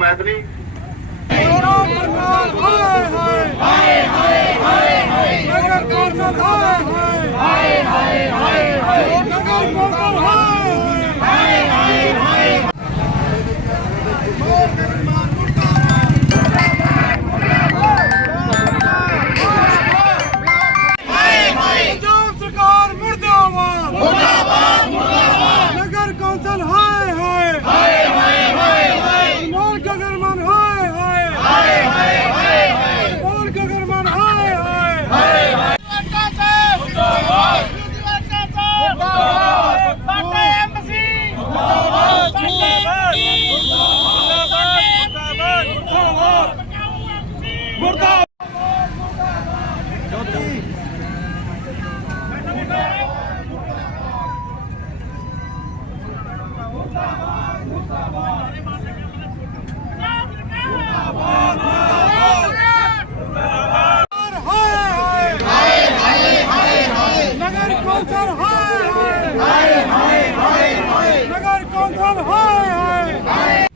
ਮੈਦਨੀ ਹਾਏ।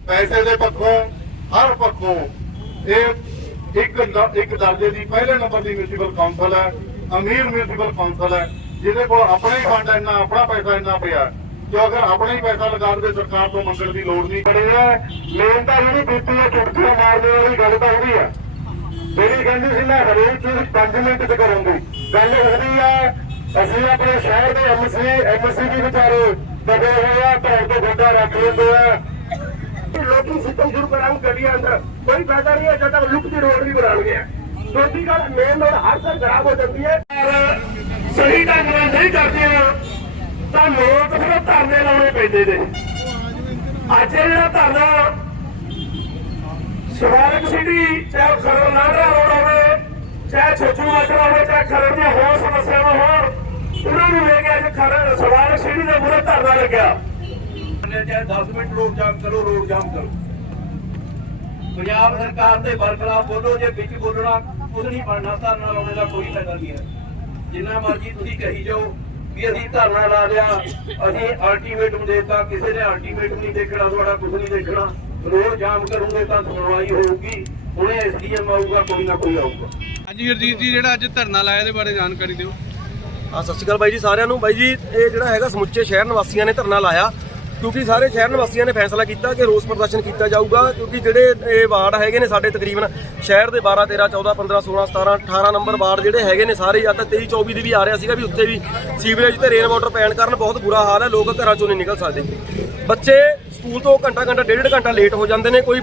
ਪੈਸੇ ਦੇ ਪੱਖੋਂ, ਹਰ ਪੱਖੋਂ ਇਹ ਇੱਕ ਇੱਕ ਦਰਜੇ ਦੀ ਪਹਿਲੇ ਨੰਬਰ ਦੀ ਮਿਊਨਿਸਪਲ ਕਾਉਂਸਲ ਹੈ, ਅਮੀਰ ਮਿਊਨਿਸਪਲ ਕਾਉਂਸਲ ਹੈ, ਜਿਹਦੇ ਕੋਲ ਆਪਣਾ ਹੀ ਫੰਡ ਇੰਨਾ, ਆਪਣਾ ਪੈਸਾ ਇੰਨਾ ਪਿਆ। ਜੋ ਅਗਰ ਆਪਣਾ ਹੀ ਪੈਸਾ ਲਗਾ ਸਰਕਾਰ ਤੋਂ ਮੰਗਣ ਦੀ ਲੋੜ ਨਹੀਂ ਬੜੇ ਹੈ ਮੇਨ ਤਾਂ ਜਿਹੜੀ ਬੀਤੀ ਹੈ ਚੁਟਕੀਆਂ ਮਾਰਨੇ ਵਾਲੀ ਗੱਲ ਤਾਂ ਉਹਦੀ ਹੈ। ਮੇਰੀ ਕਹਿੰਦੀ ਸੀ ਮੈਂ ਹਰੇਕ ਚੀਜ਼ 5 ਮਿੰਟ ਚ ਕਰਾਂਗੀ ਗੱਲ ਉਹਦੀ ਹੈ, ਅਸੀਂ ਆਪਣੇ ਸ਼ਹਿਰ ਦੇ ਐਮਸੀ ਐਮਸੀ ਵੀ ਵਿਚਾਰੇ ਦਬੇ ਹੋਏ ਆ ਧੌਣ ਤੋਂ ਗੱਡਾ ਰੱਖ ਲੈਂਦੇ ਆ। ਲੋਕੀ ਸਿੱਟਮ ਸ਼ੁਰੂ ਕਰਾਂਗੇ ਗੱਡੀਆਂ ਅੰਦਰ। ਕੋਈ ਫਾਇਦਾ ਨਹੀਂ ਹੈ, ਜਦ ਤੱਕ ਲੁੱਕ ਦੀ ਰੋਡ ਨਹੀਂ ਬਣਾਉਣਗੇ ਦੂਜੀ ਗੱਲ ਮੇਨ ਰੋਡ ਹਰ ਸਾਲ ਖਰਾਬ ਹੋ ਜਾਂਦੀ ਹੈ। ਸਹੀ ਢੰਗ ਨਾਲ ਨਹੀਂ ਕਰਦੇ ਤਾਂ ਲੋਕ ਫਿਰ ਧਰਨੇ ਲਾਉਣੇ ਪੈਂਦੇ ਨੇ। ਅੱਜ ਜਿਹੜਾ ਧਰਨਾ ਸਵਾਰਕ ਸਿਟੀ ਚਾਹੇ ਖਰੜ ਲਾਂਡਰਾ ਰੋਡ ਹੋਵੇ, ਚਾਹੇ ਛੋਟੂ ਮਾਜਰਾ ਹੋਵੇ, ਚਾਹੇ ਖਰੜ ਦੀਆਂ ਹੋਰ ਸਮੱਸਿਆਵਾਂ ਹੋਣ, ਉਹਨਾਂ ਨੂੰ ਲੈ ਕੇ ਅੱਜ ਖਰੜ ਸਵਾਰਕ ਸਿਟੀ ਦੇ ਮੂਹਰੇ ਧਰਨਾ ਲੱਗਿਆ। ਚਾਹੇ 10 ਮਿੰਟ ਰੋਡ ਜਾਮ ਕਰੋ, ਰੋਡ ਜਾਮ ਕਰੋ। ਪੰਜਾਬ ਸਰਕਾਰ ਦੇ ਬਰਖਲਾਫ ਬੋਲੋ, ਜੇ ਵਿੱਚ ਬੋਲਣਾ, ਕੁਝ ਨਹੀਂ ਬਣਨਾ, ਧਰਨਾ ਲਾਉਣੇ ਦਾ ਕੋਈ ਫਾਇਦਾ ਨਹੀਂ ਹੈ। ਜਿੰਨਾ ਮਰਜ਼ੀ ਤੁਸੀਂ ਕਹੀ ਜਾਓ ਵੀ ਅਸੀਂ ਧਰਨਾ ਲਾ ਲਿਆ ਅਸੀਂ ਅਲਟੀਮੇਟਮ ਦੇਤਾ ਕਿਸੇ ਨੇ ਅਲਟੀਮੇਟਮ ਨਹੀਂ ਦੇਖਣਾ ਤੁਹਾਡਾ ਕੁਝ ਨਹੀਂ ਦੇਖਣਾ। ਰੋਡ ਜਾਮ ਕਰੋਗੇ ਤਾਂ ਸੁਣਵਾਈ ਹੋਊਗੀ। ਹੁਣੇ ਐਸਡੀਐਮ ਆਊਗਾ ਕੋਈ ਨਾ ਕੋਈ ਆਊਗਾ। ਹਾਂਜੀ ਹਰਜੀਤ ਜੀ ਜਿਹੜਾ ਅੱਜ ਧਰਨਾ ਲਾਇਆ ਇਹਦੇ ਬਾਰੇ ਜਾਣਕਾਰੀ ਦਿਓ। ਹਾਂ ਸਤਿ ਸ਼੍ਰੀ ਅਕਾਲ ਬਾਈ ਜੀ ਸਾਰਿਆਂ ਨੂੰ। ਬਾਈ ਜੀ ਇਹ ਜਿਹੜਾ ਹੈਗਾ ਸਮੁੱਚੇ ਸ਼ਹਿਰ ਨਿਵਾਸੀਆਂ ਨੇ ਧਰਨਾ ਲਾਇਆ। ਕਿਉਂਕਿ ਸਾਰੇ ਸ਼ਹਿਰ ਨਿਵਾਸੀਆਂ ਨੇ ਫੈਸਲਾ ਕੀਤਾ ਕਿ ਰੋਸ ਪ੍ਰਦਰਸ਼ਨ ਕੀਤਾ ਜਾਊਗਾ, ਕਿਉਂਕਿ ਜਿਹੜੇ ਇਹ ਵਾਰਡ ਹੈਗੇ ਨੇ ਸਾਡੇ ਤਕਰੀਬਨ ਸ਼ਹਿਰ ਦੇ 12 13 14 15 16 17 18 ਨੰਬਰ ਵਾਰਡ ਜਿਹੜੇ ਹੈਗੇ ਨੇ ਸਾਰੇ, ਜਾਂ ਤਾਂ 23 24 ਦੀ ਵੀ ਆ ਰਿਹਾ ਸੀਗਾ ਵੀ ਉੱਥੇ ਵੀ ਸੀਵਰੇਜ ਤੇ ਰੇਨ ਵਾਟਰ ਪੈਣ ਕਾਰਨ ਬਹੁਤ ਬੁਰਾ ਹਾਲ ਹੈ, ਲੋਕ ਘਰਾਂ ਚੋਂ ਨਹੀਂ ਨਿਕਲ ਸਕਦੇ। ਬੱਚੇ ਸਕੂਲ ਤੋਂ ਘੰਟਾ ਘੰਟਾ ਡੇਢ ਡੇਢ ਘੰਟਾ ਲੇਟ ਹੋ ਜਾਂਦੇ ਨੇ, ਕੋਈ